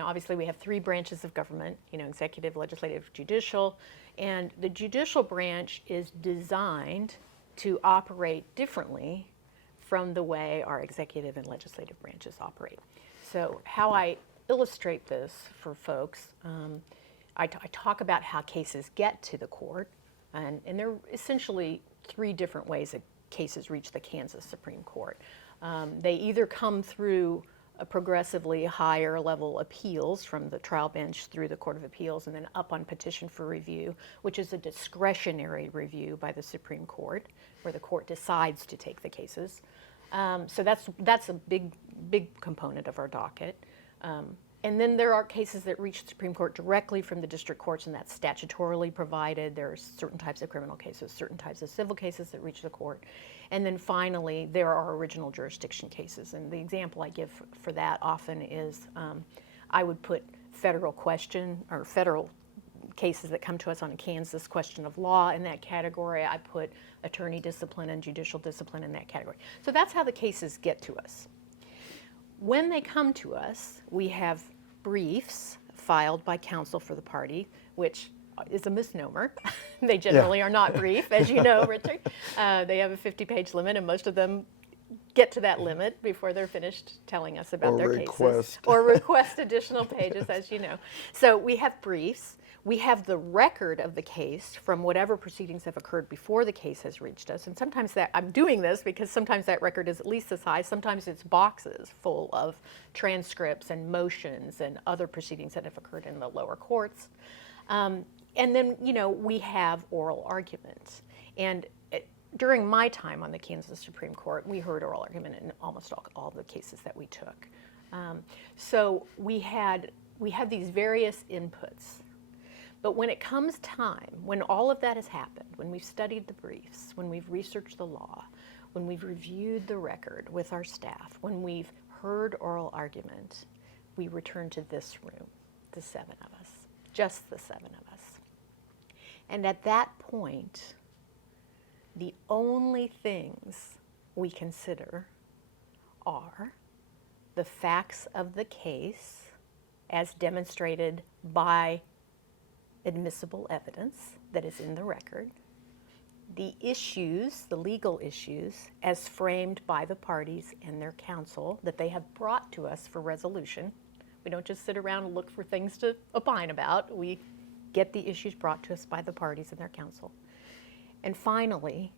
obviously we have three branches of government, executive, legislative, judicial, and the judicial branch is designed to operate differently from the way our executive and legislative branches operate. So how I illustrate this for folks, I talk about how cases get to the court, and there are essentially three different ways that cases reach the Kansas Supreme Court. They either come through a progressively higher level appeals from the trial bench through the Court of Appeals and then up on petition for review, which is a discretionary review by the Supreme Court, where the court decides to take the cases. So that's a big component of our docket. And then there are cases that reach the Supreme Court directly from the district courts, and that's statutorily provided. There are certain types of criminal cases, certain types of civil cases that reach the court. And then finally, there are original jurisdiction cases. And the example I give for that often is I would put federal question or federal cases that come to us on a Kansas question of law in that category. I put attorney discipline and judicial discipline in that category. So that's how the cases get to us. When they come to us, we have briefs filed by counsel for the party, which is a misnomer. They generally are not brief, as you know, Richard. They have a 50-page limit, and most of them get to that limit before they're finished telling us about their cases. Or request additional pages, as you know. So we have briefs. We have the record of the case from whatever proceedings have occurred before the case has reached us. And sometimes I'm doing this because sometimes that record is at least as high. Sometimes it's boxes full of transcripts and motions and other proceedings that have occurred in the lower courts. And then, we have oral arguments. And during my time on the Kansas Supreme Court, we heard oral argument in almost all the cases that we took. So we had these various inputs. But when it comes time, when all of that has happened, when we've studied the briefs, when we've researched the law, when we've reviewed the record with our staff, when we've heard oral argument, we return to this room, the seven of us, just the seven of us. And at that point, the only things we consider are the facts of the case as demonstrated by admissible evidence that is in the record, the issues, the legal issues, as framed by the parties and their counsel that they have brought to us for resolution. We don't just sit around and look for things to opine about. We get the issues brought to us by the parties and their counsel. And finally,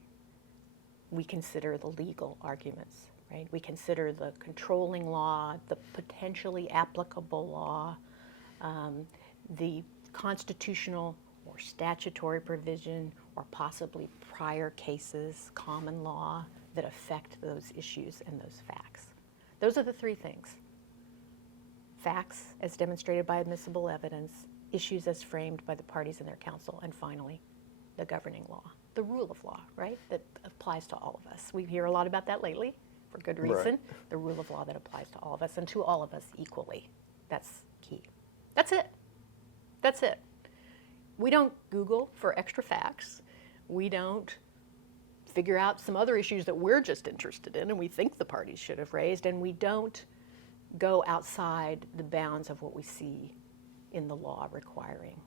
we consider the legal arguments, right? We consider the controlling law, the potentially applicable law, the constitutional or statutory provision, or possibly prior cases, common law, that affect those issues and those facts. Those are the three things. Facts as demonstrated by admissible evidence, issues as framed by the parties and their counsel, and finally, the governing law, the rule of law, right, that applies to all of us. We hear a lot about that lately, for good reason. Right. The rule of law that applies to all of us and to all of us equally. That's key. That's it. That's it. We don't Google for extra facts. We don't figure out some other issues that we're just interested in and we think the parties should have raised, and we don't go outside the bounds of what we see in the law requiring.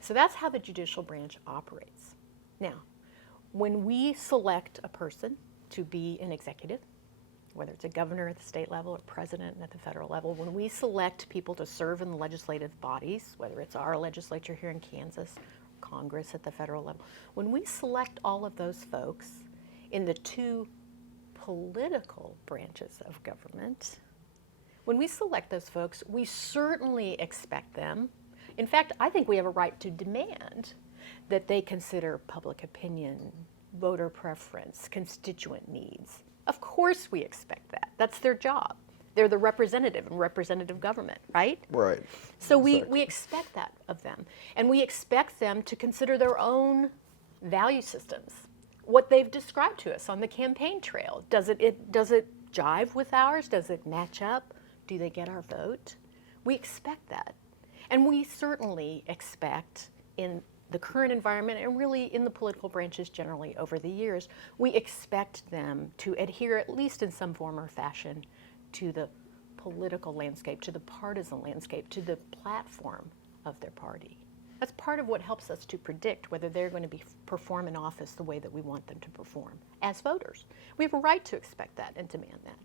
So that's how the judicial branch operates. Now, when we select a person to be an executive, whether it's a governor at the state level or president at the federal level, when we select people to serve in the legislative bodies, whether it's our legislature here in Kansas, Congress at the federal level, when we select all of those folks in the two political branches of government, when we select those folks, we certainly expect them. In fact, I think we have a right to demand that they consider public opinion, voter preference, constituent needs. Of course we expect that. That's their job. They're the representative in representative government, right? Right. So we expect that of them. And we expect them to consider their own value systems, what they've described to us on the campaign trail. Does it jive with ours? Does it match up? Do they get our vote? We expect that. And we certainly expect in the current environment, and really in the political branches generally over the years, we expect them to adhere, at least in some form or fashion, to the political landscape, to the partisan landscape, to the platform of their party. That's part of what helps us to predict whether they're going to perform in office the way that we want them to perform as voters. We have a right to expect that and demand that,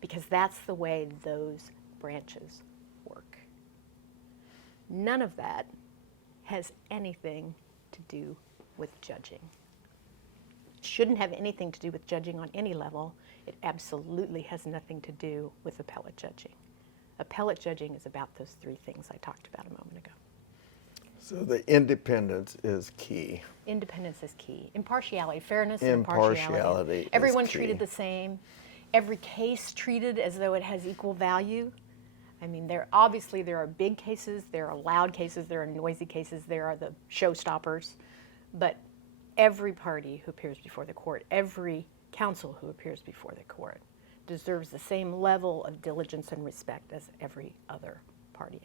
because that's the way those branches work. None of that has anything to do with judging. Shouldn't have anything to do with judging on any level. It absolutely has nothing to do with appellate judging. Appellate judging is about those three things I talked about a moment ago. So the independence is key. Independence is key. Impartiality, fairness, and Impartiality impartiality. is Everyone key. treated the same. Every case treated as though it has equal value. I mean, there are big cases, there are loud cases, there are noisy cases, there are the showstoppers. But every party who appears before the court, every counsel who appears before the court, deserves the same level of diligence and respect as every other party